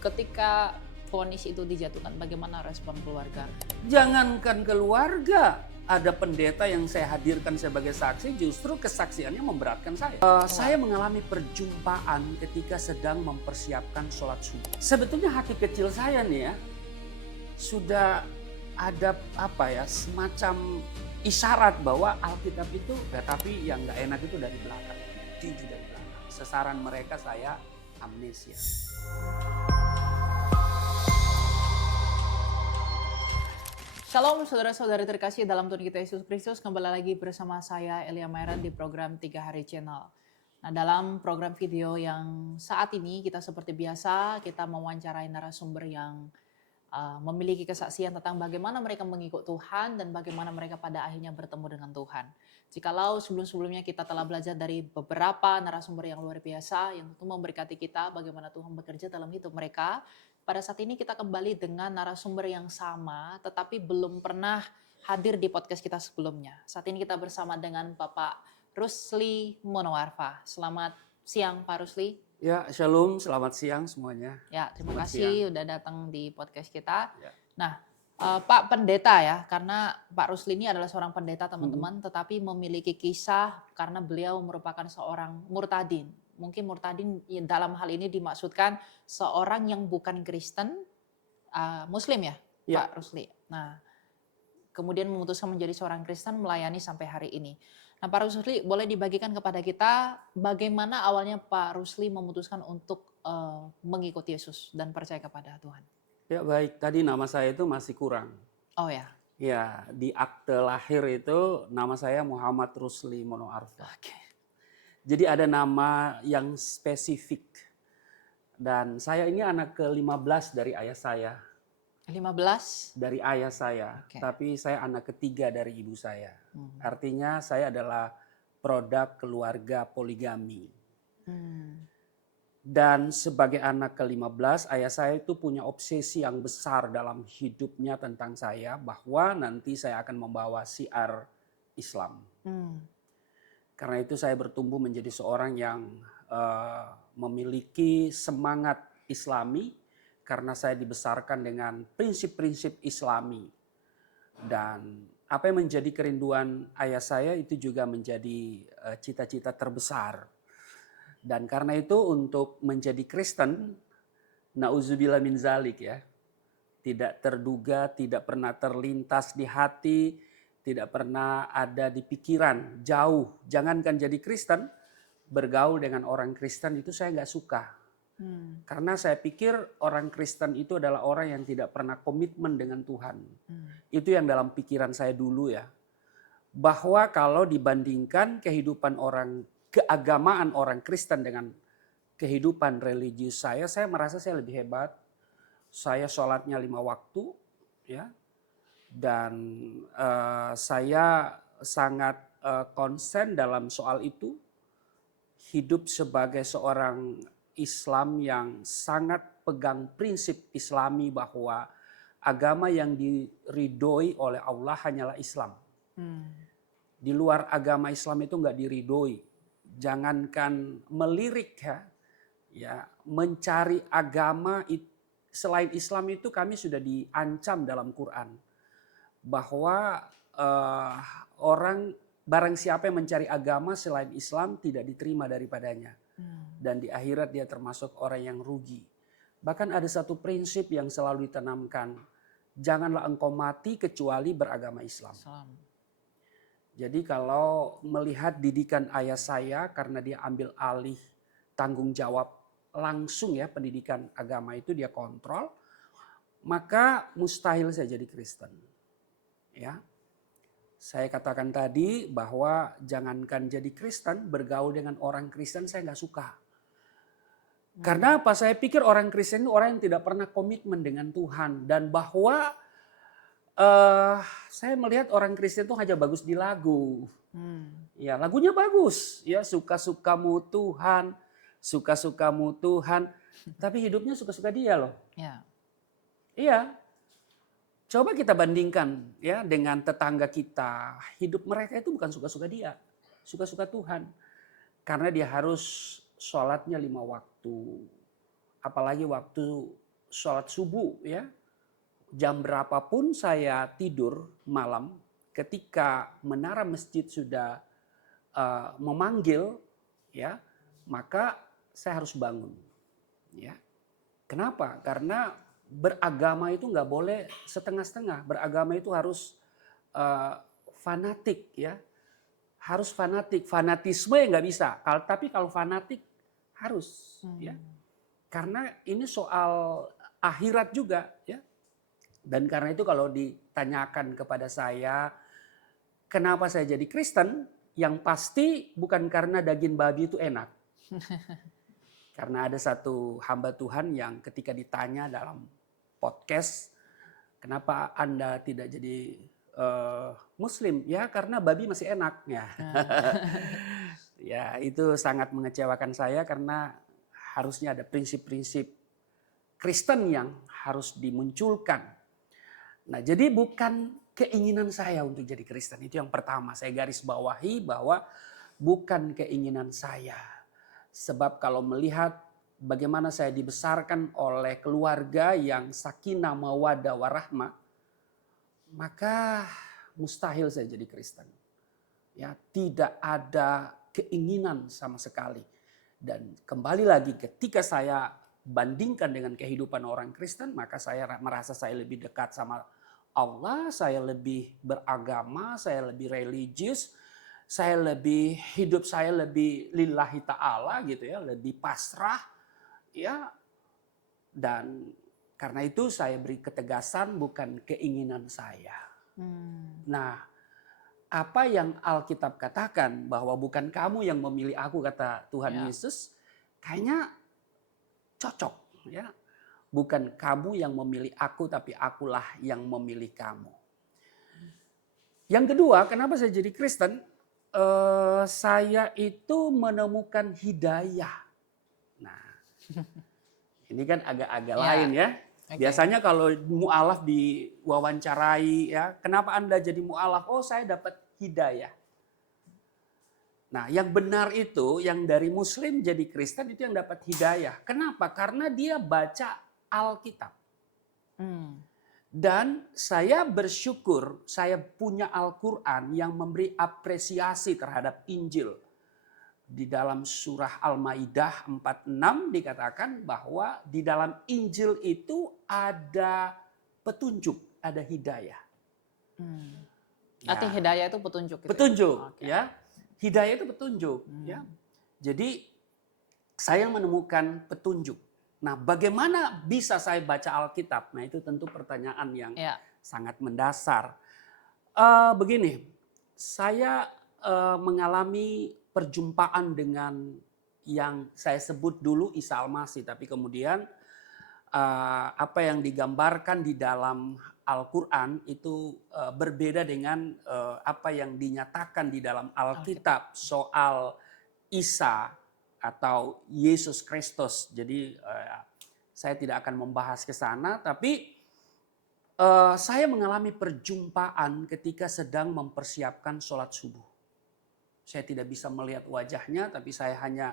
Ketika vonis itu dijatuhkan, bagaimana respon keluarga? Jangankan keluarga, ada pendeta yang saya hadirkan sebagai saksi, justru kesaksiannya memberatkan saya. Saya mengalami perjumpaan ketika sedang mempersiapkan sholat subuh. Sebetulnya hati kecil saya nih ya, sudah ada semacam isyarat bahwa Alkitab itu, tapi yang nggak enak itu dari belakang, tinju dari belakang. Sasaran mereka saya amnesia. Shalom saudara-saudari terkasih dalam Tuhan kita Yesus Kristus, kembali lagi bersama saya Elia Mairan di program 3 Hari Channel. Nah, dalam program video yang saat ini kita seperti biasa, kita mewawancarai narasumber yang memiliki kesaksian tentang bagaimana mereka mengikut Tuhan dan bagaimana mereka pada akhirnya bertemu dengan Tuhan. Jikalau sebelum-sebelumnya kita telah belajar dari beberapa narasumber yang luar biasa yang tentu memberkati kita bagaimana Tuhan bekerja dalam hidup mereka, pada saat ini kita kembali dengan narasumber yang sama tetapi belum pernah hadir di podcast kita sebelumnya. Saat ini kita bersama dengan Bapak Rusli Monoarfa. Selamat siang Pak Rusli. Ya, shalom, selamat siang semuanya. Ya, terima Selamat kasih siang. udah datang di podcast kita. Ya. Nah, Pak Pendeta ya, karena Pak Rusli ini adalah seorang pendeta teman-teman, tetapi memiliki kisah karena beliau merupakan seorang murtadin. Mungkin murtadin dalam hal ini dimaksudkan seorang yang bukan Kristen, Muslim ya, Ya. Pak Rusli. Nah, kemudian memutuskan menjadi seorang Kristen melayani sampai hari ini. Nah, Pak Rusli boleh dibagikan kepada kita bagaimana awalnya Pak Rusli memutuskan untuk mengikuti Yesus dan percaya kepada Tuhan. Ya baik, tadi nama saya itu masih kurang. Oh ya. Ya, di akte lahir itu nama saya Muhammad Rusli Monoarfa. Oke. Jadi ada nama yang spesifik. Dan saya ini anak ke-15 dari ayah saya. 15. Dari ayah saya, Oke. tapi saya anak ketiga dari ibu saya. Artinya saya adalah produk keluarga poligami. Dan sebagai anak ke-15, ayah saya itu punya obsesi yang besar dalam hidupnya tentang saya, bahwa nanti saya akan membawa syiar Islam. Karena itu saya bertumbuh menjadi seorang yang memiliki semangat Islami, karena saya dibesarkan dengan prinsip-prinsip Islami. Dan apa yang menjadi kerinduan ayah saya itu juga menjadi cita-cita terbesar. Dan karena itu untuk menjadi Kristen, na'udzubillah min zalik ya, tidak terduga, tidak pernah terlintas di hati, tidak pernah ada di pikiran, jauh. Jangankan jadi Kristen, bergaul dengan orang Kristen itu saya nggak suka. Karena saya pikir orang Kristen itu adalah orang yang tidak pernah komitmen dengan Tuhan. Itu yang dalam pikiran saya dulu ya. Bahwa kalau dibandingkan kehidupan keagamaan orang Kristen dengan kehidupan religius saya merasa saya lebih hebat. Saya sholatnya 5 waktu, ya, dan saya sangat konsen dalam soal itu. Hidup sebagai seorang Islam yang sangat pegang prinsip Islami bahwa agama yang diridhoi oleh Allah hanyalah Islam. Di luar agama Islam itu nggak diridhoi. Jangankan melirik ya, mencari agama selain Islam itu kami sudah diancam dalam Quran. Bahwa barang siapa yang mencari agama selain Islam tidak diterima daripadanya. Dan di akhirat dia termasuk orang yang rugi. Bahkan ada satu prinsip yang selalu ditanamkan. Janganlah engkau mati kecuali beragama Islam. Jadi kalau melihat didikan ayah saya, karena dia ambil alih tanggung jawab langsung ya pendidikan agama itu dia kontrol, maka mustahil saya jadi Kristen. Ya, saya katakan tadi bahwa jangankan jadi Kristen, bergaul dengan orang Kristen saya nggak suka. Karena apa? Saya pikir orang Kristen itu orang yang tidak pernah komitmen dengan Tuhan, dan bahwa saya melihat orang Kristen itu hanya bagus di lagu. Ya, lagunya bagus, ya, suka-sukamu Tuhan, suka-sukamu Tuhan, tapi hidupnya suka-suka dia loh. Ya. Iya. Coba kita bandingkan ya dengan tetangga kita, hidup mereka itu bukan suka-suka dia, suka-suka Tuhan. Karena dia harus sholatnya 5 waktu. Apalagi waktu sholat subuh ya, jam berapapun saya tidur malam, ketika menara masjid sudah memanggil, ya, maka saya harus bangun. Ya, kenapa? Karena beragama itu nggak boleh setengah-setengah. Beragama itu harus fanatik, ya, harus fanatik. Fanatisme ya nggak bisa. Tapi kalau fanatik harus, ya, karena ini soal akhirat juga, ya. Dan karena itu kalau ditanyakan kepada saya, kenapa saya jadi Kristen? Yang pasti bukan karena daging babi itu enak. Karena ada satu hamba Tuhan yang ketika ditanya dalam podcast, kenapa Anda tidak jadi Muslim? Ya karena babi masih enak. Ya. Ya itu sangat mengecewakan saya karena harusnya ada prinsip-prinsip Kristen yang harus dimunculkan. Nah, jadi bukan keinginan saya untuk jadi Kristen. Itu yang pertama, saya garis bawahi bahwa bukan keinginan saya. Sebab kalau melihat bagaimana saya dibesarkan oleh keluarga yang sakinah mawaddah warahmah, maka mustahil saya jadi Kristen. Ya, tidak ada keinginan sama sekali. Dan kembali lagi ketika saya bandingkan dengan kehidupan orang Kristen, maka saya merasa saya lebih dekat sama Allah, saya lebih beragama, saya lebih religius, saya lebih hidup saya lebih lillahi ta'ala gitu ya, lebih pasrah ya. Dan karena itu saya beri ketegasan bukan keinginan saya. Nah, apa yang Alkitab katakan bahwa bukan kamu yang memilih aku kata Tuhan Yesus, kayaknya cocok ya. Bukan kamu yang memilih aku, tapi akulah yang memilih kamu. Yang kedua, kenapa saya jadi Kristen? Saya itu menemukan hidayah. Nah, ini kan agak-agak lain ya. Biasanya kalau mu'alaf diwawancarai, ya, kenapa Anda jadi mu'alaf? Oh, saya dapat hidayah. Nah, yang benar itu, yang dari Muslim jadi Kristen itu yang dapat hidayah. Kenapa? Karena dia baca Alkitab. Dan saya bersyukur saya punya Al-Quran yang memberi apresiasi terhadap Injil. Di dalam surah Al-Maidah 46 dikatakan bahwa di dalam Injil itu ada petunjuk, ada hidayah. Arti hidayah itu petunjuk. Gitu petunjuk, ya? ya. Hidayah itu petunjuk. Ya. Jadi saya menemukan petunjuk. Nah, bagaimana bisa saya baca Alkitab? Nah, itu tentu pertanyaan yang sangat mendasar. Begini, saya mengalami perjumpaan dengan yang saya sebut dulu Isa Al-Masih, tapi kemudian apa yang digambarkan di dalam Al-Quran itu berbeda dengan apa yang dinyatakan di dalam Alkitab soal Isa atau Yesus Kristus. Jadi saya tidak akan membahas ke sana, tapi saya mengalami perjumpaan ketika sedang mempersiapkan sholat subuh. Saya tidak bisa melihat wajahnya, tapi saya hanya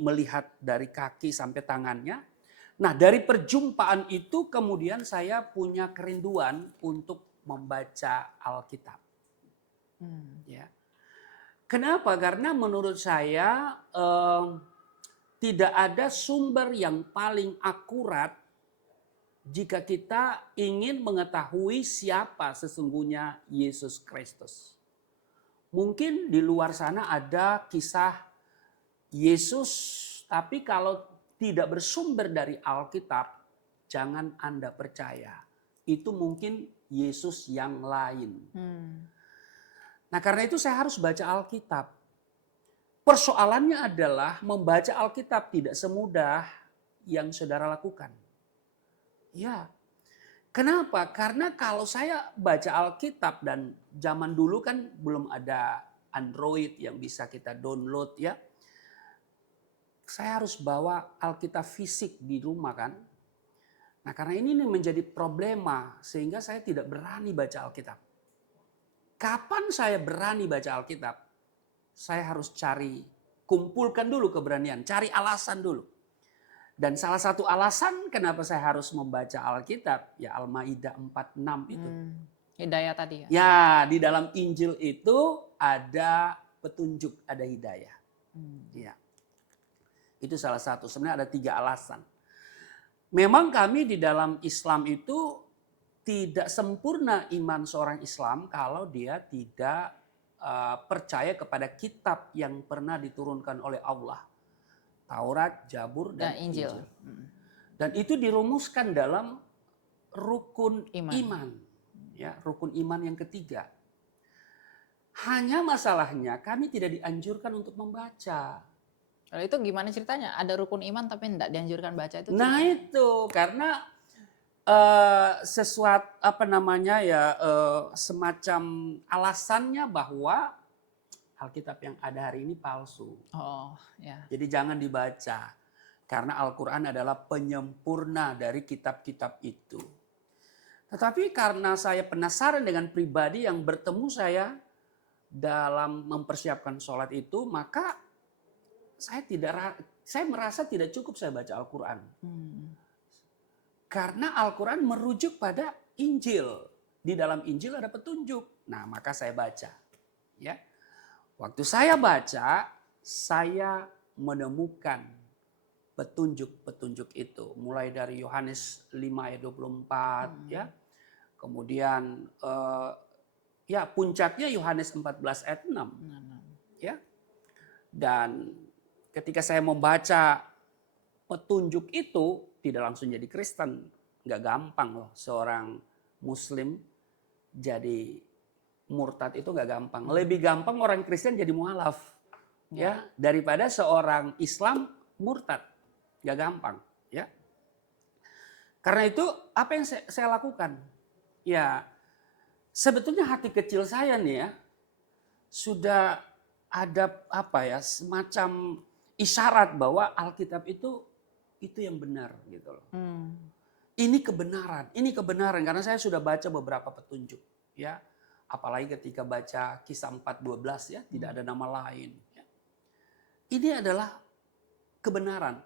melihat dari kaki sampai tangannya. Nah, dari perjumpaan itu kemudian saya punya kerinduan untuk membaca Alkitab. Ya. Kenapa? Karena menurut saya tidak ada sumber yang paling akurat jika kita ingin mengetahui siapa sesungguhnya Yesus Kristus. Mungkin di luar sana ada kisah Yesus, tapi kalau tidak bersumber dari Alkitab, jangan Anda percaya. Itu mungkin Yesus yang lain. Nah, karena itu saya harus baca Alkitab. Persoalannya adalah membaca Alkitab tidak semudah yang saudara lakukan. Ya. Kenapa? Karena kalau saya baca Alkitab dan zaman dulu kan belum ada Android yang bisa kita download ya. Saya harus bawa Alkitab fisik di rumah kan. Nah, karena ini menjadi problema sehingga saya tidak berani baca Alkitab. Kapan saya berani baca Alkitab? Saya harus kumpulkan dulu keberanian, cari alasan dulu. Dan salah satu alasan kenapa saya harus membaca Alkitab, ya Al-Maidah 46 itu. Hidayah tadi ya. Ya, di dalam Injil itu ada petunjuk, ada hidayah. Ya. Itu salah satu. Sebenarnya ada 3 alasan. Memang kami di dalam Islam itu tidak sempurna iman seorang Islam kalau dia tidak percaya kepada kitab yang pernah diturunkan oleh Allah. Taurat, Zabur, dan Injil. Dan itu dirumuskan dalam rukun iman. Ya, rukun iman yang ketiga. Hanya masalahnya kami tidak dianjurkan untuk membaca. Kalau itu gimana ceritanya? Ada rukun iman tapi tidak dianjurkan baca itu? Nah itu karena sesuatu semacam alasannya bahwa Alkitab yang ada hari ini palsu. Oh, ya. Jadi jangan dibaca. Karena Al-Quran adalah penyempurna dari kitab-kitab itu. Tetapi karena saya penasaran dengan pribadi yang bertemu saya dalam mempersiapkan sholat itu, maka saya merasa tidak cukup saya baca Al-Quran. Karena Al-Quran merujuk pada Injil. Di dalam Injil ada petunjuk. Nah, maka saya baca. Ya. Waktu saya baca, saya menemukan petunjuk-petunjuk itu. Mulai dari Yohanes 5 ayat 24. Ya. Kemudian puncaknya Yohanes 14 ayat 6. Ya. Dan ketika saya membaca petunjuk itu, tidak langsung jadi Kristen. Nggak gampang loh seorang Muslim jadi murtad, itu nggak gampang. Lebih gampang orang Kristen jadi mualaf. Ya, daripada seorang Islam murtad. Nggak gampang. Ya. Karena itu apa yang saya lakukan? Ya, sebetulnya hati kecil saya nih ya, sudah ada semacam isyarat bahwa Alkitab itu yang benar gitu loh. Ini kebenaran karena saya sudah baca beberapa petunjuk ya. Apalagi ketika baca Kisah 4:12 ya, tidak ada nama lain ya. Ini adalah kebenaran.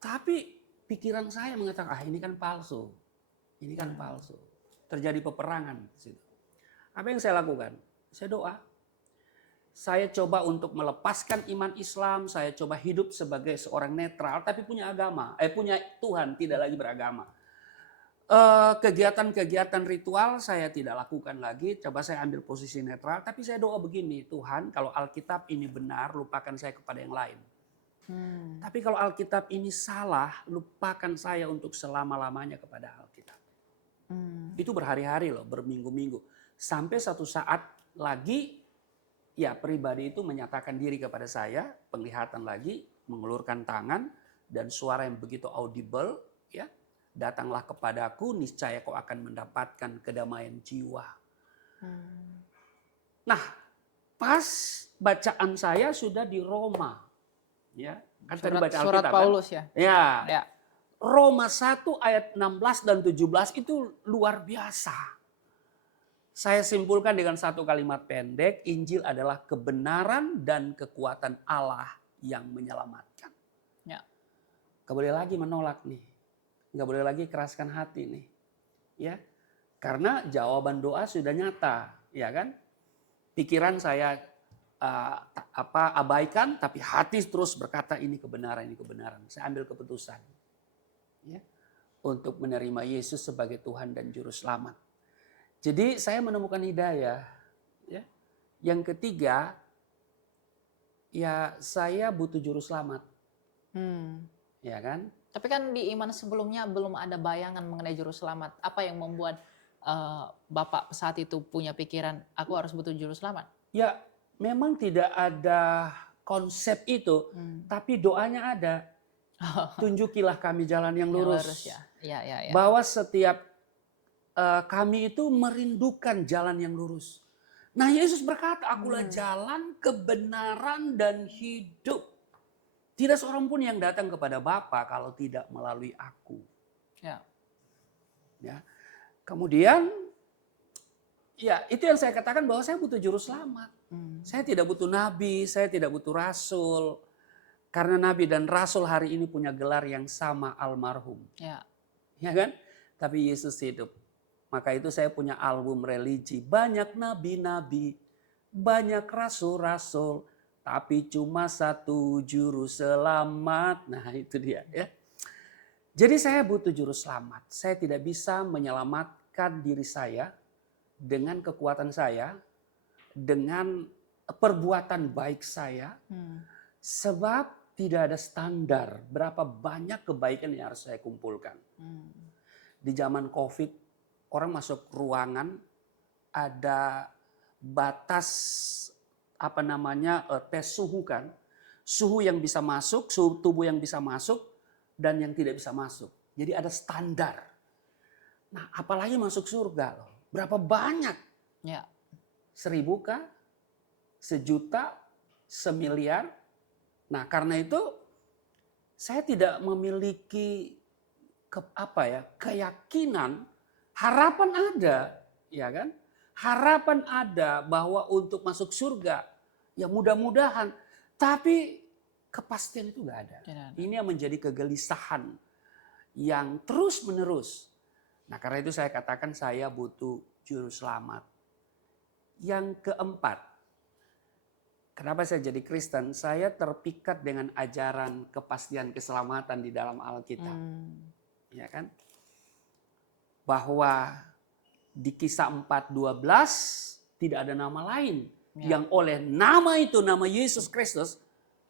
Tapi pikiran saya mengatakan ini kan palsu. Ini kan palsu. Terjadi peperangan di situ. Apa yang saya lakukan? Saya doa. Saya coba untuk melepaskan iman Islam, saya coba hidup sebagai seorang netral tapi punya agama, punya Tuhan, tidak lagi beragama. Kegiatan-kegiatan ritual saya tidak lakukan lagi, coba saya ambil posisi netral, tapi saya doa begini, Tuhan kalau Alkitab ini benar, lupakan saya kepada yang lain. Tapi kalau Alkitab ini salah, lupakan saya untuk selama-lamanya kepada Alkitab. Itu berhari-hari loh, berminggu-minggu. Sampai satu saat lagi, ya pribadi itu menyatakan diri kepada saya, penglihatan lagi, mengulurkan tangan, dan suara yang begitu audible, ya. Datanglah kepadaku, niscaya kau akan mendapatkan kedamaian jiwa. Nah, pas bacaan saya sudah di Roma. Ya, kan tadi baca Alkitab, surat Paulus kan? Ya. Ya. Roma 1 ayat 16 dan 17 itu luar biasa. Saya simpulkan dengan satu kalimat pendek, Injil adalah kebenaran dan kekuatan Allah yang menyelamatkan. Ya. Gak boleh lagi menolak nih. Gak boleh lagi keraskan hati nih. Ya. Karena jawaban doa sudah nyata, ya kan? Pikiran saya abaikan, tapi hati terus berkata ini kebenaran, ini kebenaran. Saya ambil keputusan. Ya. Untuk menerima Yesus sebagai Tuhan dan Juru Selamat. Jadi saya menemukan hidayah. Ya. Yang ketiga, ya saya butuh Juru Selamat. Ya kan? Tapi kan di iman sebelumnya belum ada bayangan mengenai Juru Selamat. Apa yang membuat Bapak saat itu punya pikiran, aku harus butuh Juru Selamat? Ya memang tidak ada konsep itu, tapi doanya ada. Tunjukilah kami jalan yang lurus. Ya. Bahwa setiap kami itu merindukan jalan yang lurus. Nah Yesus berkata, akulah jalan, kebenaran, dan hidup. Tidak seorang pun yang datang kepada Bapa kalau tidak melalui aku. Ya. Kemudian, ya itu yang saya katakan bahwa saya butuh Juru Selamat. Saya tidak butuh nabi, saya tidak butuh rasul. Karena nabi dan rasul hari ini punya gelar yang sama, almarhum. Ya. Ya kan? Tapi Yesus hidup. Maka itu saya punya album religi. Banyak nabi-nabi, banyak rasul-rasul, tapi cuma satu juru selamat. Nah itu dia ya. Jadi saya butuh juru selamat. Saya tidak bisa menyelamatkan diri saya dengan kekuatan saya, dengan perbuatan baik saya. Sebab tidak ada standar berapa banyak kebaikan yang harus saya kumpulkan. Di zaman COVID, orang masuk ruangan, ada batas tes suhu kan. Suhu yang bisa masuk, suhu tubuh yang bisa masuk, dan yang tidak bisa masuk. Jadi ada standar. Nah apalagi masuk surga loh. Berapa banyak? Ya. 1.000 kah? 1.000.000? 1.000.000.000? Nah karena itu saya tidak memiliki keyakinan, harapan ada, ya kan? Harapan ada bahwa untuk masuk surga, ya mudah-mudahan. Tapi kepastian itu nggak ada. Ini yang menjadi kegelisahan yang terus menerus. Nah karena itu saya katakan saya butuh juru selamat. Yang keempat, kenapa saya jadi Kristen? Saya terpikat dengan ajaran kepastian keselamatan di dalam Alkitab. Ya kan? Bahwa di Kisah 4:12 tidak ada nama lain yang oleh nama itu, nama Yesus Kristus,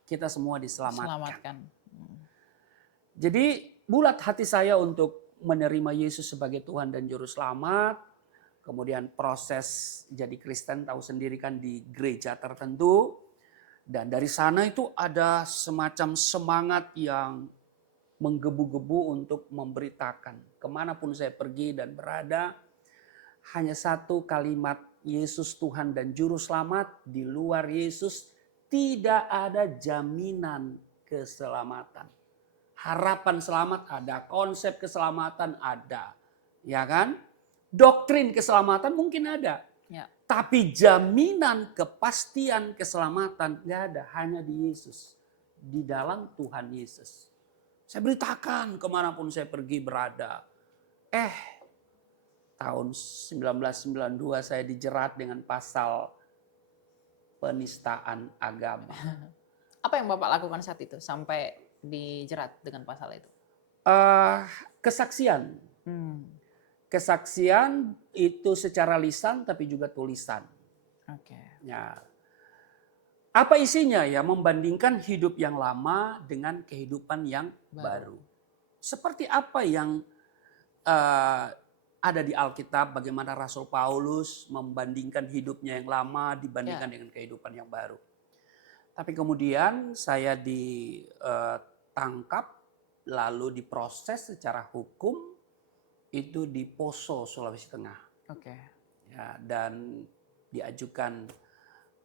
kita semua diselamatkan. Jadi bulat hati saya untuk menerima Yesus sebagai Tuhan dan Juru Selamat. Kemudian proses jadi Kristen tahu sendiri kan di gereja tertentu. Dan dari sana itu ada semacam semangat yang menggebu-gebu untuk memberitakan. Kemanapun saya pergi dan berada, hanya satu kalimat, Yesus Tuhan dan Juru Selamat. Di luar Yesus tidak ada jaminan keselamatan. Harapan selamat ada, konsep keselamatan ada, ya kan? Doktrin keselamatan mungkin ada, Ya. tapi jaminan kepastian keselamatan nggak ada, hanya di Yesus, di dalam Tuhan Yesus. Saya beritakan kemanapun saya pergi berada. Tahun 1992 saya dijerat dengan pasal penistaan agama. Apa yang Bapak lakukan saat itu sampai dijerat dengan pasal itu? Kesaksian. Kesaksian itu secara lisan tapi juga tulisan. Ya. Apa isinya ya? Membandingkan hidup yang lama dengan kehidupan yang baru. Seperti apa yang ada di Alkitab, bagaimana Rasul Paulus membandingkan hidupnya yang lama dibandingkan dengan kehidupan yang baru. Tapi kemudian saya ditangkap, lalu diproses secara hukum itu di Poso, Sulawesi Tengah. Ya, dan diajukan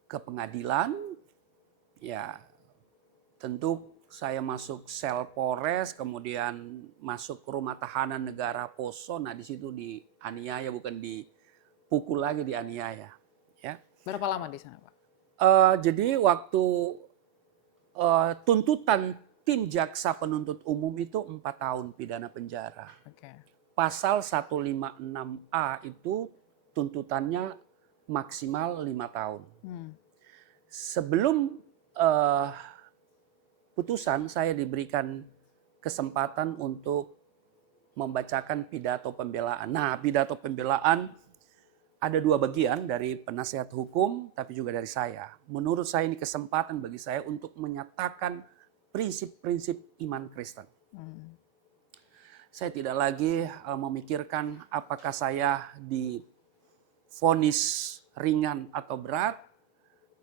ke pengadilan. Ya, tentu saya masuk sel Polres, kemudian masuk ke rumah tahanan negara Poso. Nah di situ dianiaya, bukan dipukul lagi, dianiaya. Ya. Berapa lama di sana, Pak? Jadi waktu tuntutan tim jaksa penuntut umum itu 4 tahun pidana penjara. Pasal 156A itu tuntutannya maksimal 5 tahun. Sebelum putusan saya diberikan kesempatan untuk membacakan pidato pembelaan. Nah, pidato pembelaan ada 2 bagian, dari penasihat hukum tapi juga dari saya. Menurut saya ini kesempatan bagi saya untuk menyatakan prinsip-prinsip iman Kristen. Saya tidak lagi memikirkan apakah saya divonis ringan atau berat,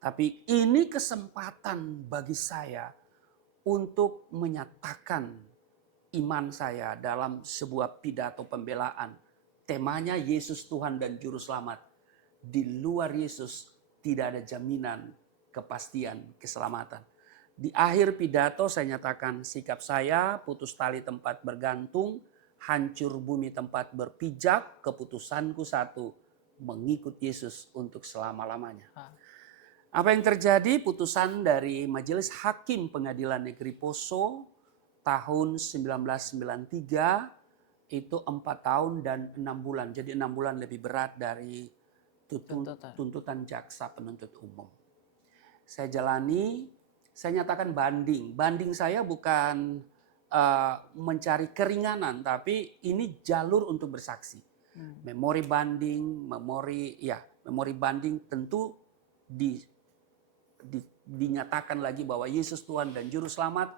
tapi ini kesempatan bagi saya untuk menyatakan iman saya dalam sebuah pidato pembelaan. Temanya Yesus Tuhan dan Juru Selamat. Di luar Yesus tidak ada jaminan kepastian keselamatan. Di akhir pidato saya nyatakan sikap saya, putus tali tempat bergantung, hancur bumi tempat berpijak, keputusanku satu, mengikut Yesus untuk selama-lamanya. Apa yang terjadi? Putusan dari Majelis Hakim Pengadilan Negeri Poso tahun 1993 itu 4 tahun dan 6 bulan. Jadi 6 bulan lebih berat dari Tuntutan. tuntutan jaksa penuntut umum. Saya jalani, saya nyatakan banding. Banding saya bukan mencari keringanan, tapi ini jalur untuk bersaksi. Memori banding, memori banding tentu dinyatakan lagi bahwa Yesus Tuhan dan Juru Selamat,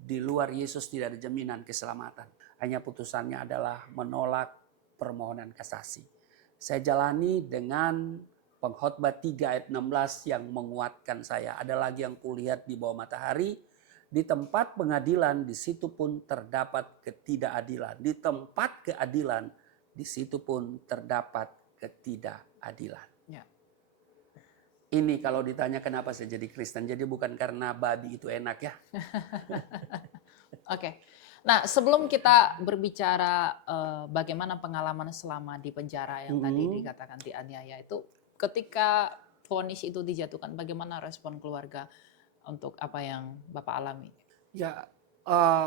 di luar Yesus tidak ada jaminan keselamatan. Hanya putusannya adalah menolak permohonan kasasi. Saya jalani dengan Pengkhotbah 3 ayat 16 yang menguatkan saya. Ada lagi yang kulihat di bawah matahari, di tempat pengadilan di situ pun terdapat ketidakadilan. Di tempat keadilan di situ pun terdapat ketidakadilan. Ya. Ini kalau ditanya kenapa saya jadi Kristen, jadi bukan karena babi itu enak ya. Oke. Nah, sebelum kita berbicara bagaimana pengalaman selama di penjara yang tadi dikatakan dianiaya itu, ketika vonis itu dijatuhkan, bagaimana respon keluarga untuk apa yang Bapak alami? Ya,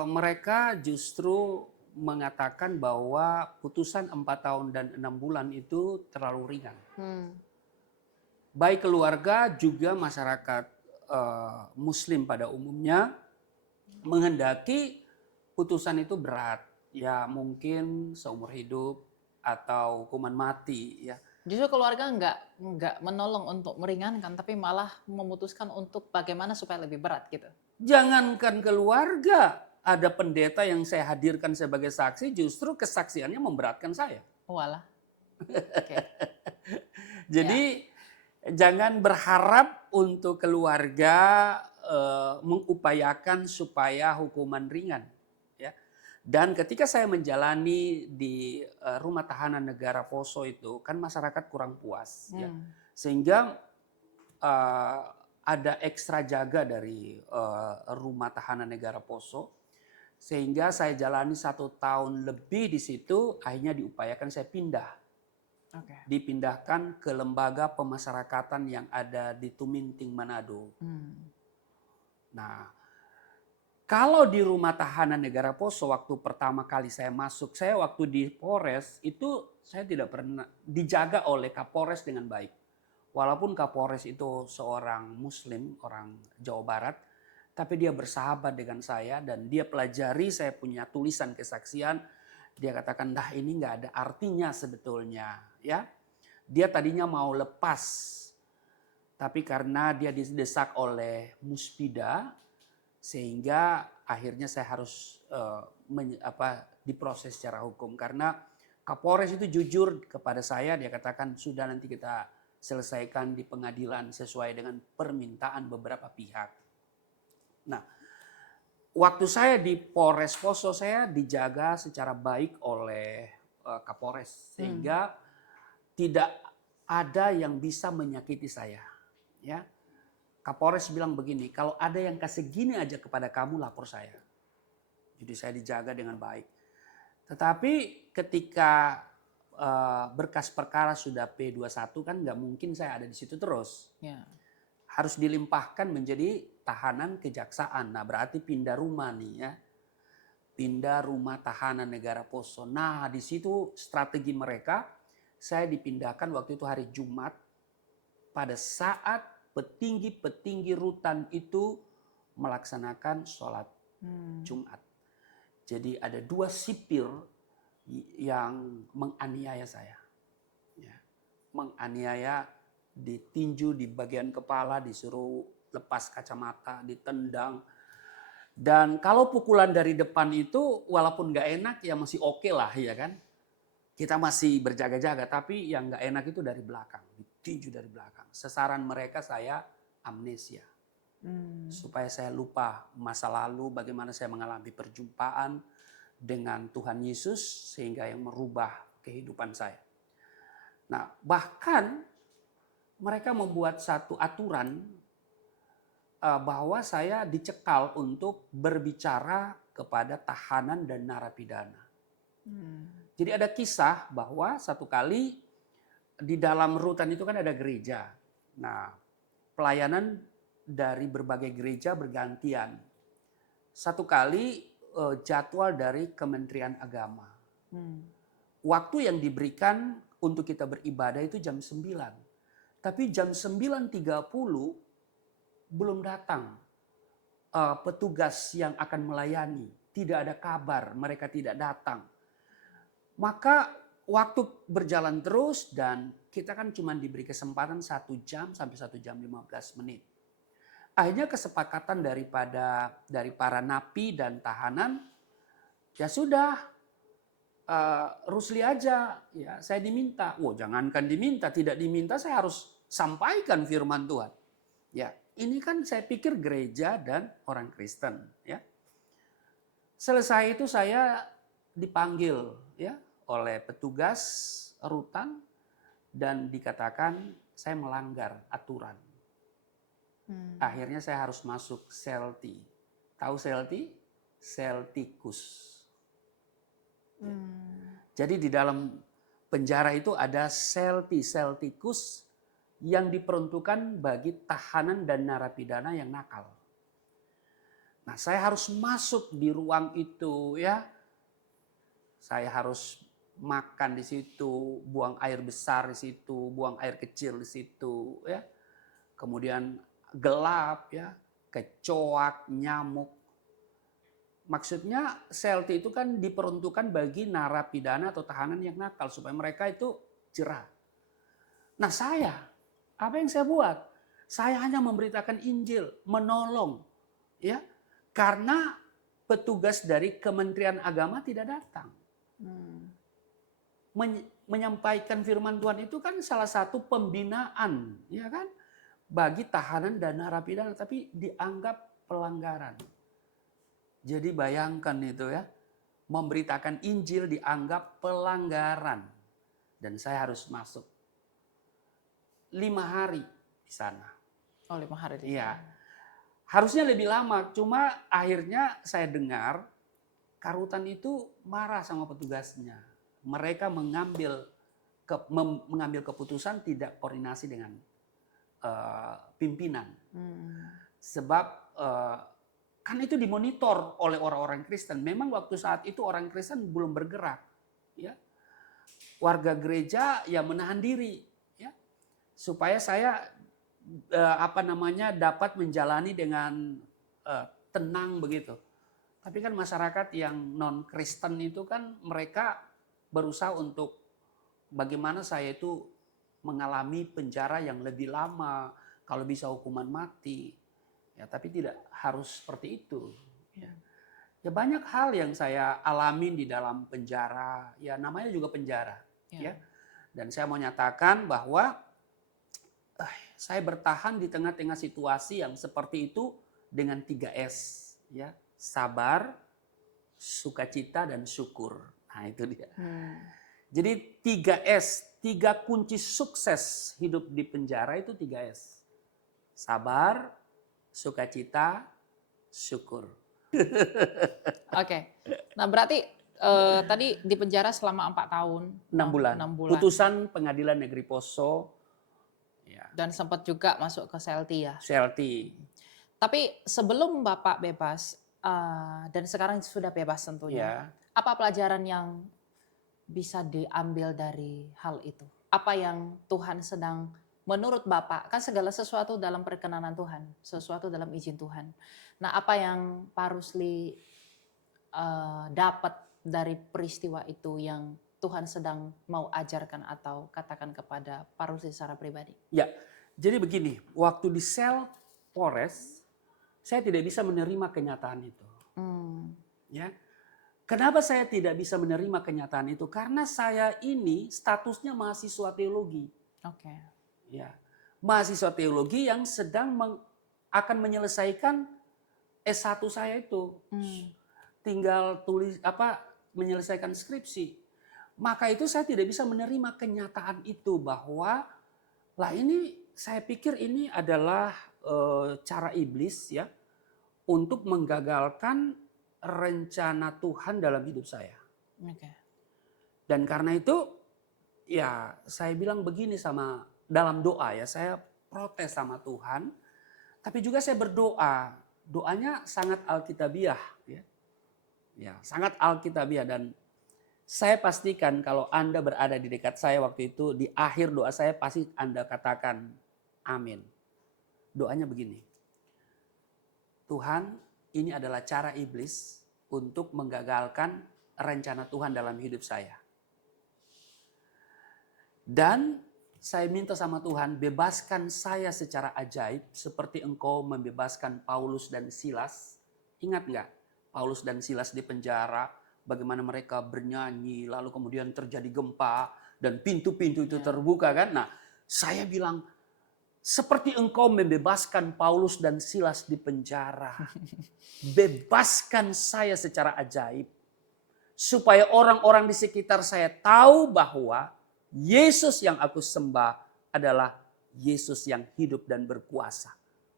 mereka justru mengatakan bahwa putusan 4 tahun dan 6 bulan itu terlalu ringan. Baik keluarga juga masyarakat Muslim pada umumnya menghendaki putusan itu berat, ya mungkin seumur hidup atau hukuman mati, ya. Justru keluarga nggak menolong untuk meringankan, tapi malah memutuskan untuk bagaimana supaya lebih berat gitu. Jangankan keluarga, ada pendeta yang saya hadirkan sebagai saksi, justru kesaksiannya memberatkan saya. Walah. Oke. Jadi jangan berharap untuk keluarga mengupayakan supaya hukuman ringan. Ya. Dan ketika saya menjalani di rumah tahanan negara Poso itu, kan masyarakat kurang puas. Ya. Sehingga ada ekstra jaga dari rumah tahanan negara Poso. Sehingga saya jalani 1 tahun lebih di situ, akhirnya diupayakan saya pindah. Dipindahkan ke lembaga pemasyarakatan yang ada di Tuminting, Manado. Nah, kalau di rumah tahanan negara Poso waktu pertama kali saya masuk, saya waktu di Polres itu saya tidak pernah dijaga oleh Kapolres dengan baik. Walaupun Kapolres itu seorang Muslim, orang Jawa Barat, tapi dia bersahabat dengan saya dan dia pelajari saya punya tulisan kesaksian. Dia katakan, dah ini nggak ada artinya sebetulnya, ya. Dia tadinya mau lepas, tapi karena dia didesak oleh Muspida, sehingga akhirnya saya harus diproses secara hukum. Karena Kapolres itu jujur kepada saya, dia katakan sudah nanti kita selesaikan di pengadilan sesuai dengan permintaan beberapa pihak. Nah, waktu saya di Polres Poso saya dijaga secara baik oleh Kapolres sehingga tidak ada yang bisa menyakiti saya. Ya, Kapolres bilang begini, kalau ada yang kasih gini aja kepada kamu lapor saya. Jadi saya dijaga dengan baik. Tetapi ketika berkas perkara sudah P21 kan nggak mungkin saya ada di situ terus. Ya. Harus dilimpahkan menjadi tahanan kejaksaan. Nah berarti pindah rumah nih ya. Pindah rumah tahanan negara Poso. Nah di situ strategi mereka, saya dipindahkan waktu itu hari Jumat. Pada saat petinggi-petinggi rutan itu melaksanakan sholat Jumat. Jadi ada 2 sipir yang menganiaya saya. Ya. Menganiaya, ditinju di bagian kepala, disuruh lepas kacamata, ditendang. Dan kalau pukulan dari depan itu walaupun gak enak ya masih oke lah ya kan. Kita masih berjaga-jaga, tapi yang gak enak itu dari belakang. Ditinju dari belakang. Sasaran mereka saya amnesia. Supaya saya lupa masa lalu, bagaimana saya mengalami perjumpaan dengan Tuhan Yesus sehingga yang merubah kehidupan saya. Nah, bahkan mereka membuat satu aturan bahwa saya dicekal untuk berbicara kepada tahanan dan narapidana. Jadi ada kisah bahwa satu kali di dalam rutan itu kan ada gereja. Nah, pelayanan dari berbagai gereja bergantian. Satu kali jadwal dari Kementerian Agama. Waktu yang diberikan untuk kita beribadah itu jam 9. Tapi jam 9.30 belum datang petugas yang akan melayani. Tidak ada kabar, mereka tidak datang. Maka waktu berjalan terus dan kita kan cuma diberi kesempatan 1 jam sampai 1 jam 15 menit. Akhirnya kesepakatan dari para napi dan tahanan, ya sudah, Rusli aja, ya saya diminta. Jangankan diminta, tidak diminta, saya harus sampaikan firman Tuhan. Ya, ini kan saya pikir gereja dan orang Kristen, ya. Selesai itu saya dipanggil, ya, oleh petugas rutan dan dikatakan saya melanggar aturan. Akhirnya saya harus masuk sel T. Tahu sel T? Sel tikus. Jadi di dalam penjara itu ada sel T, sel tikus yang diperuntukkan bagi tahanan dan narapidana yang nakal. Nah, saya harus masuk di ruang itu, ya. Saya harus makan di situ, buang air besar di situ, buang air kecil di situ, ya. Kemudian gelap, ya, kecoak, nyamuk. Maksudnya sel T itu kan diperuntukkan bagi narapidana atau tahanan yang nakal supaya mereka itu jerah. Nah, apa yang saya buat? Saya hanya memberitakan Injil, menolong, ya. Karena petugas dari Kementerian Agama tidak datang. Menyampaikan firman Tuhan itu kan salah satu pembinaan, ya kan? Bagi tahanan dan narapidana, tapi dianggap pelanggaran. Jadi bayangkan itu, ya. Memberitakan Injil dianggap pelanggaran. Dan saya harus masuk 5 hari di sana. 5 hari di sana. Iya. Harusnya lebih lama, cuma akhirnya saya dengar Karutan itu marah sama petugasnya. Mereka mengambil keputusan tidak koordinasi dengan pimpinan. Sebab kan itu dimonitor oleh orang-orang Kristen. Memang waktu saat itu orang Kristen belum bergerak, ya. Warga gereja ya menahan diri, ya, supaya saya dapat menjalani dengan tenang begitu. Tapi kan masyarakat yang non Kristen itu kan mereka berusaha untuk bagaimana saya itu mengalami penjara yang lebih lama, kalau bisa hukuman mati. Ya, tapi tidak harus seperti itu. Ya banyak hal yang saya alamin di dalam penjara. Ya namanya juga penjara. Ya. Dan saya mau nyatakan bahwa saya bertahan di tengah-tengah situasi yang seperti itu dengan 3S. Ya. Sabar, sukacita, dan syukur. Nah itu dia. Jadi 3S, 3 kunci sukses hidup di penjara itu 3S. Sabar, sukacita, syukur. Oke. Nah berarti tadi di penjara selama 4 tahun. 6 bulan. 6 bulan. Putusan Pengadilan Negeri Poso. Ya. Dan sempat juga masuk ke sel T, ya. Sel T. Tapi sebelum Bapak bebas, dan sekarang sudah bebas tentunya. Ya. Apa pelajaran yang bisa diambil dari hal itu? Apa yang Tuhan sedang, menurut Bapak, kan segala sesuatu dalam perkenanan Tuhan, sesuatu dalam izin Tuhan. Nah, apa yang Pak Rusli dapat dari peristiwa itu yang Tuhan sedang mau ajarkan atau katakan kepada Pak Rusli secara pribadi? Ya, jadi begini, waktu di sel Polres, saya tidak bisa menerima kenyataan itu. Ya, kenapa saya tidak bisa menerima kenyataan itu? Karena saya ini statusnya mahasiswa teologi. Oke. Ya, mahasiswa teologi yang sedang akan menyelesaikan S1 saya itu. Tinggal menyelesaikan skripsi. Maka itu saya tidak bisa menerima kenyataan itu bahwa ini saya pikir ini adalah cara iblis, ya, untuk menggagalkan rencana Tuhan dalam hidup saya. Okay. Dan karena itu ya saya bilang begini dalam doa, ya, saya protes sama Tuhan, tapi juga saya berdoa. Doanya sangat alkitabiah, ya. Ya, sangat alkitabiah, dan saya pastikan kalau Anda berada di dekat saya waktu itu, di akhir doa saya pasti Anda katakan amin. Doanya begini. Tuhan, ini adalah cara iblis untuk menggagalkan rencana Tuhan dalam hidup saya. Dan saya minta sama Tuhan, bebaskan saya secara ajaib seperti Engkau membebaskan Paulus dan Silas. Ingat nggak? Paulus dan Silas di penjara, bagaimana mereka bernyanyi, lalu kemudian terjadi gempa, dan pintu-pintu itu terbuka kan. Nah, saya bilang, seperti Engkau membebaskan Paulus dan Silas di penjara. Bebaskan saya secara ajaib. Supaya orang-orang di sekitar saya tahu bahwa Yesus yang aku sembah adalah Yesus yang hidup dan berkuasa.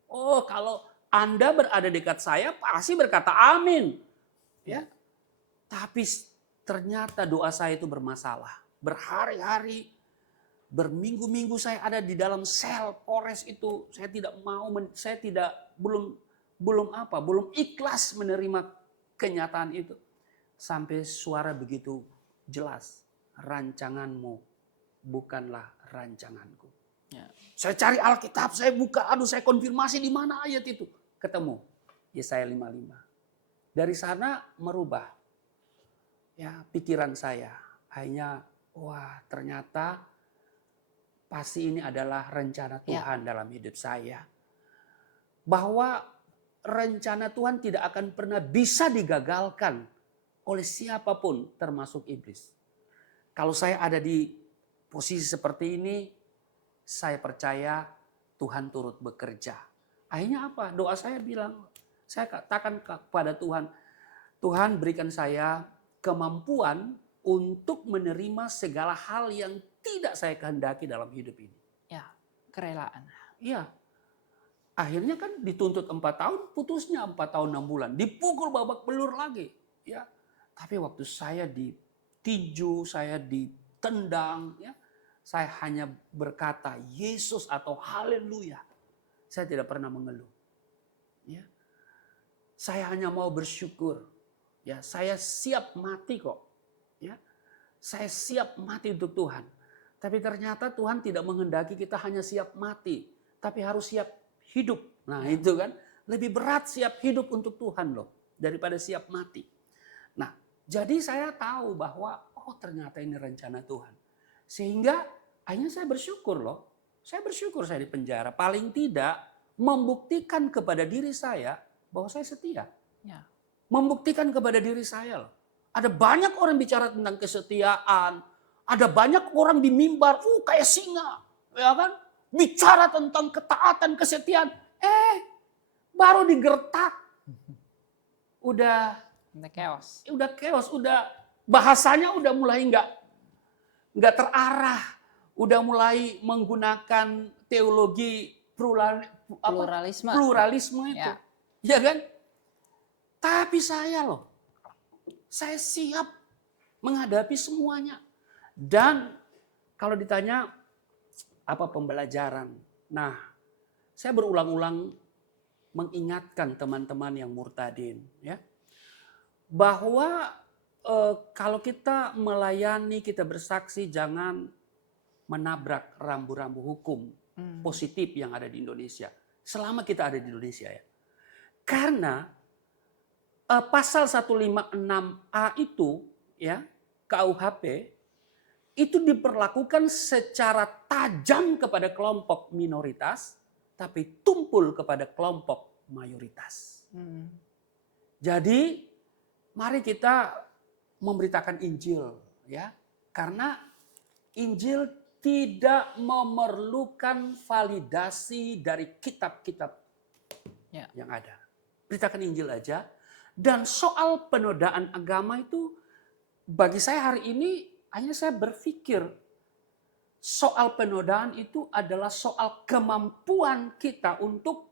Oh, kalau Anda berada dekat saya pasti berkata amin. Ya. Tapi ternyata doa saya itu bermasalah. Berhari-hari, berminggu-minggu saya ada di dalam sel Polres itu. Saya tidak mau, belum ikhlas menerima kenyataan itu. Sampai suara begitu jelas, rancanganmu bukanlah rancanganku. Ya. Saya cari Alkitab, saya buka, saya konfirmasi di mana ayat itu. Ketemu, Yesaya 55. Dari sana merubah ya pikiran saya. Akhirnya, wah ternyata pasti ini adalah rencana Tuhan dalam hidup saya. Bahwa rencana Tuhan tidak akan pernah bisa digagalkan oleh siapapun termasuk iblis. Kalau saya ada di posisi seperti ini, saya percaya Tuhan turut bekerja. Akhirnya apa? Doa saya bilang, saya katakan kepada Tuhan, Tuhan berikan saya kemampuan untuk menerima segala hal yang tidak saya kehendaki dalam hidup ini. Ya, kerelaan. Iya. Akhirnya kan dituntut 4 tahun, putusnya 4 tahun 6 bulan. Dipukul babak belur lagi. Ya. Tapi waktu saya ditinju, saya ditendang, ya, saya hanya berkata Yesus atau haleluya. Saya tidak pernah mengeluh. Ya. Saya hanya mau bersyukur. Ya, saya siap mati kok. Ya. Saya siap mati untuk Tuhan. Tapi ternyata Tuhan tidak menghendaki kita hanya siap mati, tapi harus siap hidup. Nah, itu kan lebih berat siap hidup untuk Tuhan loh daripada siap mati. Nah, jadi saya tahu bahwa ternyata ini rencana Tuhan. Sehingga akhirnya saya bersyukur loh. Saya bersyukur saya di penjara. Paling tidak membuktikan kepada diri saya bahwa saya setia. Ya. Membuktikan kepada diri saya loh. Ada banyak orang bicara tentang kesetiaan. Ada banyak orang di mimbar, kayak singa. Ya kan? Bicara tentang ketaatan, kesetiaan. Baru digertak. Udah chaos. Udah bahasanya udah mulai nggak terarah. Udah mulai menggunakan teologi pluralisme itu. Ya kan? Tapi saya loh, saya siap menghadapi semuanya. Dan kalau ditanya apa pembelajaran? Nah, saya berulang-ulang mengingatkan teman-teman yang murtadin, ya, bahwa kalau kita melayani, kita bersaksi, jangan menabrak rambu-rambu hukum positif yang ada di Indonesia. Selama kita ada di Indonesia ya. Karena pasal 156A itu ya, KUHP itu diperlakukan secara tajam kepada kelompok minoritas, tapi tumpul kepada kelompok mayoritas. Jadi mari kita memberitakan Injil, ya, karena Injil tidak memerlukan validasi dari kitab-kitab yang ada. Beritakan Injil aja. Dan soal penodaan agama itu bagi saya hari ini hanya saya berpikir soal penodaan itu adalah soal kemampuan kita untuk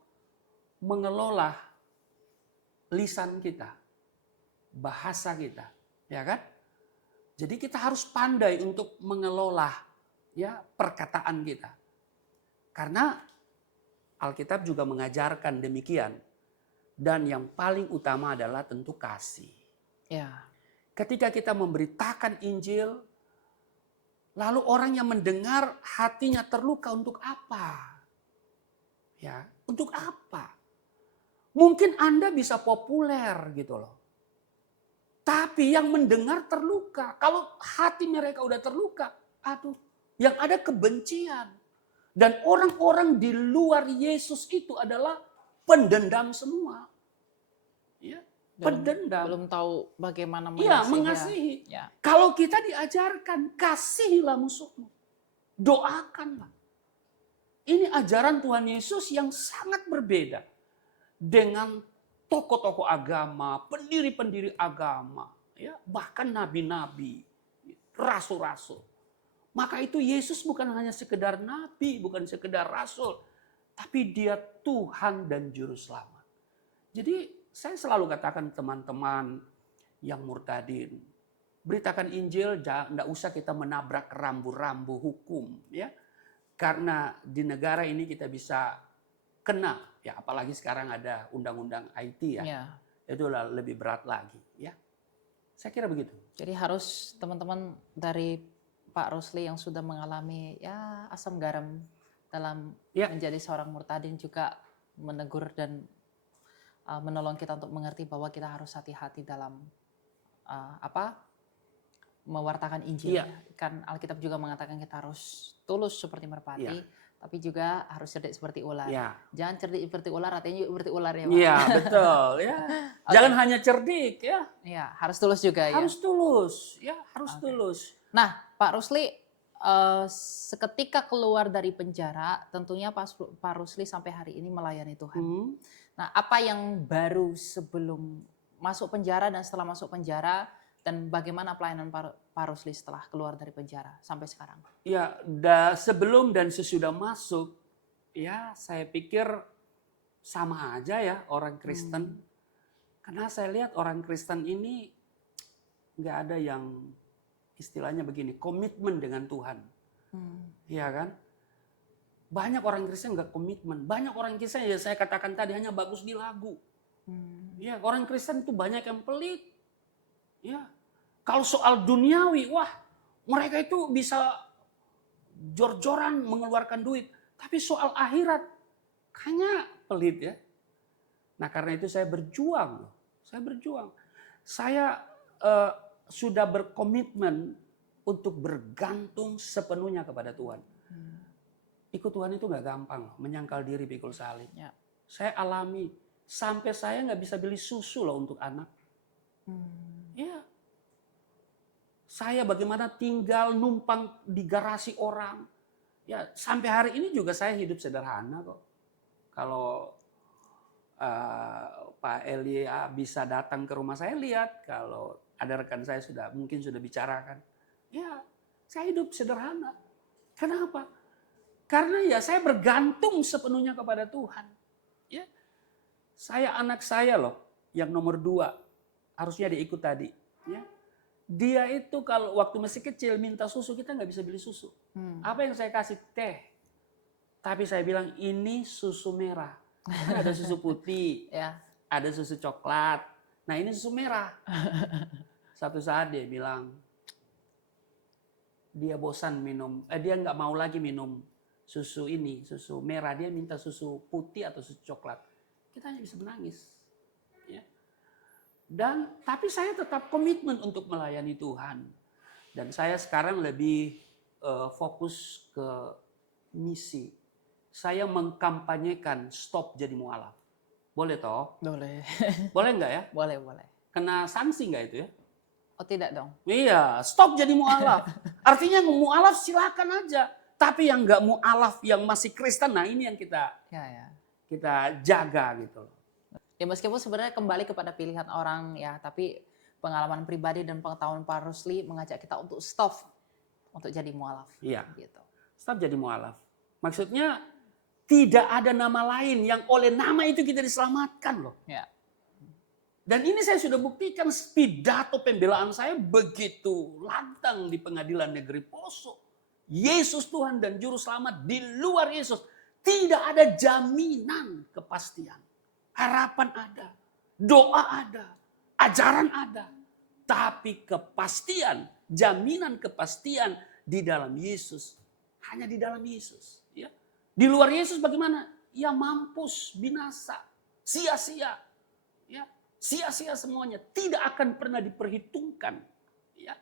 mengelola lisan kita, bahasa kita, ya kan? Jadi kita harus pandai untuk mengelola ya perkataan kita. Karena Alkitab juga mengajarkan demikian. Dan yang paling utama adalah tentu kasih. Ya. Ketika kita memberitakan Injil, lalu orang yang mendengar hatinya terluka, untuk apa? Ya, untuk apa? Mungkin Anda bisa populer gitu loh. Tapi yang mendengar terluka. Kalau hati mereka udah terluka, aduh, yang ada kebencian. Dan orang-orang di luar Yesus itu adalah pendendam semua. Ya, pendendam. Belum tahu bagaimana Iya, mengasihi. mengasihi. Ya. Kalau kita diajarkan, kasihilah musuhmu. Doakanlah. Ini ajaran Tuhan Yesus yang sangat berbeda dengan tokoh-tokoh agama, pendiri-pendiri agama, ya, bahkan nabi-nabi, rasul-rasul. Maka itu Yesus bukan hanya sekedar nabi, bukan sekedar rasul, tapi dia Tuhan dan juru selamat. Jadi saya selalu katakan teman-teman yang murtadin, beritakan Injil, tidak usah kita menabrak rambu-rambu hukum, ya. Karena di negara ini kita bisa kena, ya apalagi sekarang ada undang-undang IT ya, Ya. itu lebih berat lagi, ya. Saya kira begitu. Jadi harus teman-teman dari Pak Rusli yang sudah mengalami ya asam garam dalam menjadi seorang murtadin juga menegur dan menolong kita untuk mengerti bahwa kita harus hati-hati dalam mewartakan Injil. Iya. Kan Alkitab juga mengatakan kita harus tulus seperti merpati, tapi juga harus cerdik seperti ular. Ya. Jangan cerdik seperti ular, artinya seperti ular ya Pak. Iya, betul. Ya. Jangan hanya cerdik, ya. Iya, harus tulus juga ya. Harus tulus, ya, harus tulus. Nah, Pak Rusli, seketika keluar dari penjara, tentunya Pak Rusli sampai hari ini melayani Tuhan. Nah, apa yang baru sebelum masuk penjara dan setelah masuk penjara, dan bagaimana pelayanan Pak Rusli setelah keluar dari penjara sampai sekarang? Ya, sebelum dan sesudah masuk, ya saya pikir sama aja ya orang Kristen. Karena saya lihat orang Kristen ini nggak ada yang istilahnya begini, komitmen dengan Tuhan. Iya kan? Banyak orang Kristen nggak komitmen. Banyak orang Kristen ya saya katakan tadi hanya bagus di lagu. Ya, orang Kristen itu banyak yang pelit. Ya, kalau soal duniawi, wah mereka itu bisa jor-joran mengeluarkan duit. Tapi soal akhirat, kayaknya pelit ya. Nah karena itu saya berjuang. Saya sudah berkomitmen untuk bergantung sepenuhnya kepada Tuhan. Ikut Tuhan itu gak gampang loh, menyangkal diri pikul salib. Ya. Saya alami, sampai saya gak bisa beli susu loh untuk anak. Ya. Saya bagaimana tinggal numpang di garasi orang. Ya, sampai hari ini juga saya hidup sederhana kok. Kalau Pak Elia bisa datang ke rumah saya, lihat. Kalau ada rekan saya mungkin sudah bicarakan. Ya, saya hidup sederhana. Kenapa? Karena ya saya bergantung sepenuhnya kepada Tuhan. Ya, anak saya loh, yang nomor 2, harusnya dia ikut tadi. Ya. Dia itu kalau waktu masih kecil minta susu, kita nggak bisa beli susu. Apa yang saya kasih? Teh. Tapi saya bilang ini susu merah. Kan ada susu putih, ada susu coklat. Nah ini susu merah. Satu saat dia bilang, dia bosan minum, dia nggak mau lagi minum susu ini, susu merah. Dia minta susu putih atau susu coklat. Kita hanya bisa menangis. Ya. Tapi saya tetap komitmen untuk melayani Tuhan. Dan saya sekarang lebih fokus ke misi. Saya mengkampanyekan stop jadi mualaf. Boleh toh? Boleh. Boleh nggak ya? Boleh. Kena sanksi nggak itu ya? Oh tidak dong? Iya, stop jadi mualaf. Artinya mualaf silakan aja. Tapi yang nggak mualaf, yang masih Kristen, nah ini yang kita jaga gitu. Ya meskipun sebenarnya kembali kepada pilihan orang ya, tapi pengalaman pribadi dan pengetahuan Pak Rusli mengajak kita untuk stop untuk jadi mualaf. Iya. Gitu. Stop jadi mualaf. Maksudnya tidak ada nama lain yang oleh nama itu kita diselamatkan loh. Ya. Dan ini saya sudah buktikan, pidato pembelaan saya begitu lantang di Pengadilan Negeri Poso. Yesus Tuhan dan Juru Selamat, di luar Yesus tidak ada jaminan kepastian. Harapan ada, doa ada, ajaran ada. Tapi kepastian, jaminan kepastian di dalam Yesus. Hanya di dalam Yesus. Ya. Di luar Yesus bagaimana? Ya mampus, binasa, sia-sia. Ya. Sia-sia semuanya. Tidak akan pernah diperhitungkan. Ya.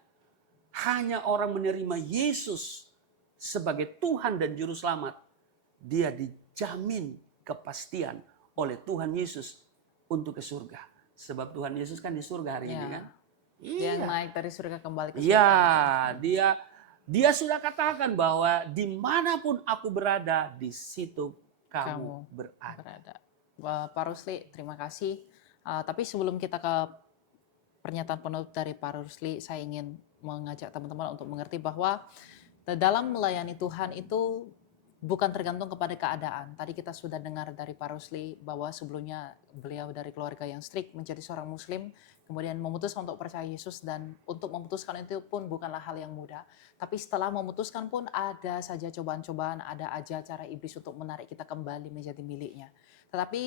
Hanya orang menerima Yesus sebagai Tuhan dan Juru Selamat. Dia dijamin kepastian oleh Tuhan Yesus untuk ke surga. Sebab Tuhan Yesus kan di surga hari ini kan. Dia naik dari surga kembali ke surga. Iya, dia sudah katakan bahwa dimanapun aku berada, di situ kamu berada. Pak Rusli, terima kasih. Tapi sebelum kita ke pernyataan penutup dari Pak Rusli, saya ingin mengajak teman-teman untuk mengerti bahwa dalam melayani Tuhan itu bukan tergantung kepada keadaan. Tadi kita sudah dengar dari Pak Rusli bahwa sebelumnya beliau dari keluarga yang strict menjadi seorang Muslim, kemudian memutuskan untuk percaya Yesus, dan untuk memutuskan itu pun bukanlah hal yang mudah. Tapi setelah memutuskan pun ada saja cobaan-cobaan, ada aja cara iblis untuk menarik kita kembali menjadi miliknya. Tetapi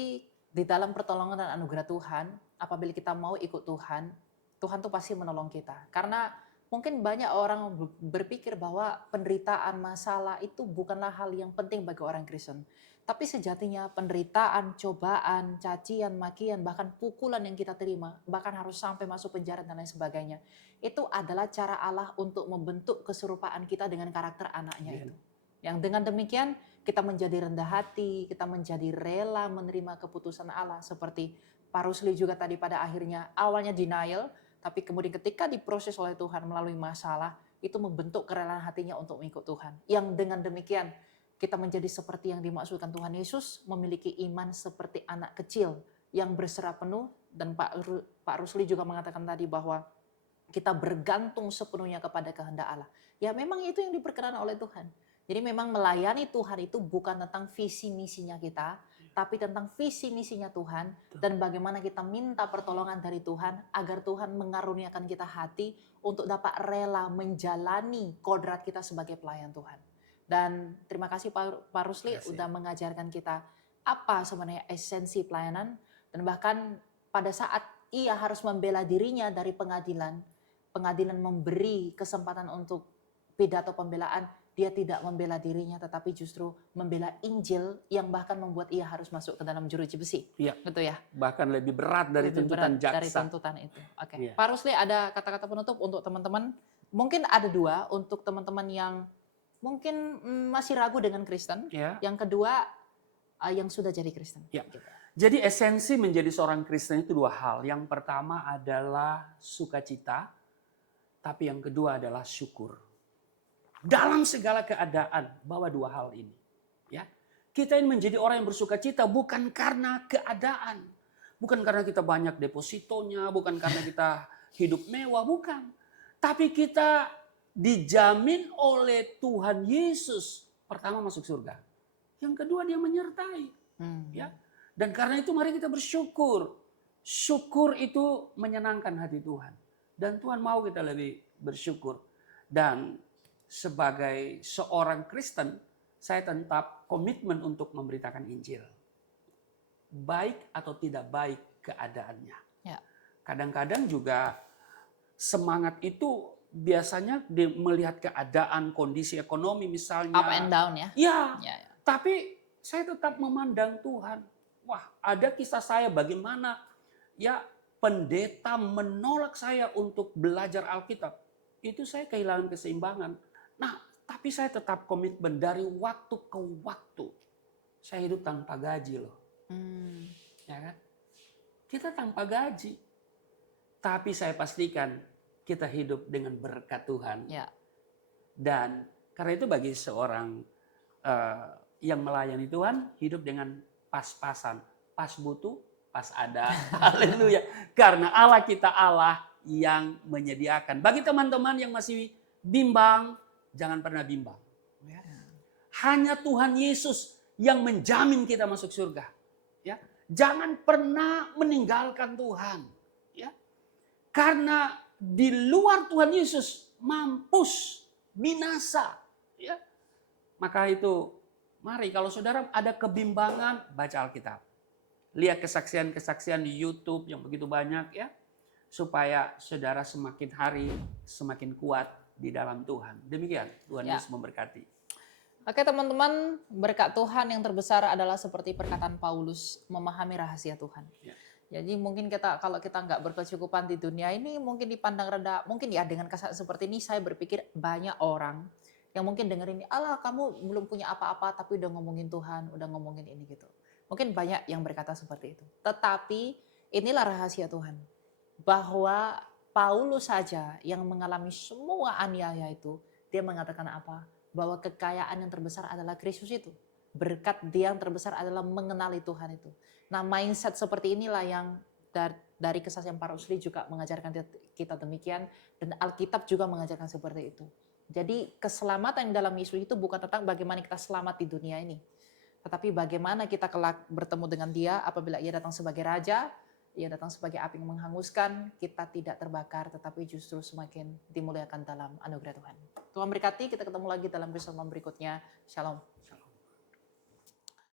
di dalam pertolongan dan anugerah Tuhan, apabila kita mau ikut Tuhan, Tuhan tuh pasti menolong kita. Karena mungkin banyak orang berpikir bahwa penderitaan, masalah itu bukanlah hal yang penting bagi orang Kristen. Tapi sejatinya penderitaan, cobaan, cacian, makian, bahkan pukulan yang kita terima, bahkan harus sampai masuk penjara dan lain sebagainya, itu adalah cara Allah untuk membentuk keserupaan kita dengan karakter anaknya itu. Yang dengan demikian kita menjadi rendah hati, kita menjadi rela menerima keputusan Allah. Seperti Pak Rusli juga tadi pada akhirnya awalnya denial, tapi kemudian ketika diproses oleh Tuhan melalui masalah, itu membentuk kerelaan hatinya untuk mengikut Tuhan. Yang dengan demikian kita menjadi seperti yang dimaksudkan Tuhan Yesus, memiliki iman seperti anak kecil yang berserah penuh. Dan Pak Rusli juga mengatakan tadi bahwa kita bergantung sepenuhnya kepada kehendak Allah. Ya memang itu yang diperkenan oleh Tuhan. Jadi memang melayani Tuhan itu bukan tentang visi misinya kita, tapi tentang visi misinya Tuhan dan bagaimana kita minta pertolongan dari Tuhan agar Tuhan mengaruniakan kita hati untuk dapat rela menjalani kodrat kita sebagai pelayan Tuhan. Dan terima kasih Pak Rusli sudah mengajarkan kita apa sebenarnya esensi pelayanan, dan bahkan pada saat ia harus membela dirinya dari pengadilan memberi kesempatan untuk pidato pembelaan, dia tidak membela dirinya tetapi justru membela Injil yang bahkan membuat ia harus masuk ke dalam jeruji besi. Iya. Betul ya? Bahkan lebih berat dari tuntutan jaksa. Dari tuntutan itu. Oke. Iya. Pak Rusli, ada kata-kata penutup untuk teman-teman? Mungkin ada dua untuk teman-teman yang mungkin masih ragu dengan Kristen. Ya. Yang kedua yang sudah jadi Kristen. Ya. Jadi esensi menjadi seorang Kristen itu dua hal. Yang pertama adalah sukacita, tapi yang kedua adalah syukur. Dalam segala keadaan, bawa dua hal ini. Ya, kita ini menjadi orang yang bersukacita bukan karena keadaan. Bukan karena kita banyak depositonya, bukan karena kita hidup mewah, bukan. Tapi kita dijamin oleh Tuhan Yesus. Pertama masuk surga. Yang kedua dia menyertai. Ya. Dan karena itu mari kita bersyukur. Syukur itu menyenangkan hati Tuhan. Dan Tuhan mau kita lebih bersyukur. Dan sebagai seorang Kristen, saya tetap komitmen untuk memberitakan Injil. Baik atau tidak baik keadaannya. Ya. Kadang-kadang juga semangat itu biasanya melihat keadaan, kondisi ekonomi misalnya. Up and down ya. Ya. Tapi saya tetap memandang Tuhan. Wah, ada kisah saya bagaimana ya pendeta menolak saya untuk belajar Alkitab. Itu saya kehilangan keseimbangan. Nah, tapi saya tetap komitmen dari waktu ke waktu. Saya hidup tanpa gaji loh. Ya kan? Kita tanpa gaji. Tapi saya pastikan kita hidup dengan berkat Tuhan. Ya. Dan karena itu bagi seorang yang melayani Tuhan, hidup dengan pas-pasan. Pas butuh, pas ada. Haleluya. Karena Allah kita Allah yang menyediakan. Bagi teman-teman yang masih bimbang, jangan pernah bimbang. Hanya Tuhan Yesus yang menjamin kita masuk surga. Ya, jangan pernah meninggalkan Tuhan. Ya, karena di luar Tuhan Yesus mampus binasa. Ya, maka itu Mari kalau saudara ada kebimbangan, baca Alkitab. Lihat kesaksian-kesaksian di YouTube yang begitu banyak ya. Supaya saudara semakin hari semakin kuat di dalam Tuhan. Demikian, Tuhan Ya. Yesus memberkati. Oke teman-teman, berkat Tuhan yang terbesar adalah seperti perkataan Paulus, memahami rahasia Tuhan. Ya. Jadi mungkin kalau kita nggak berkecukupan di dunia ini, mungkin dipandang rendah, mungkin ya dengan kesan seperti ini saya berpikir banyak orang yang mungkin dengerin ini, alah kamu belum punya apa-apa tapi udah ngomongin Tuhan, udah ngomongin ini gitu. Mungkin banyak yang berkata seperti itu. Tetapi inilah rahasia Tuhan, bahwa Paulus saja yang mengalami semua aniaya itu, dia mengatakan apa? Bahwa kekayaan yang terbesar adalah Kristus itu. Berkat dia yang terbesar adalah mengenali Tuhan itu. Nah, mindset seperti inilah yang dari kesaksian para usri juga mengajarkan kita demikian, dan Alkitab juga mengajarkan seperti itu. Jadi keselamatan yang dalam Yesus itu bukan tentang bagaimana kita selamat di dunia ini, tetapi bagaimana kita kelak bertemu dengan dia apabila ia datang sebagai raja, ia datang sebagai api yang menghanguskan, kita tidak terbakar tetapi justru semakin dimuliakan dalam anugerah Tuhan. Tuhan berkati, kita ketemu lagi dalam episode berikutnya. Shalom.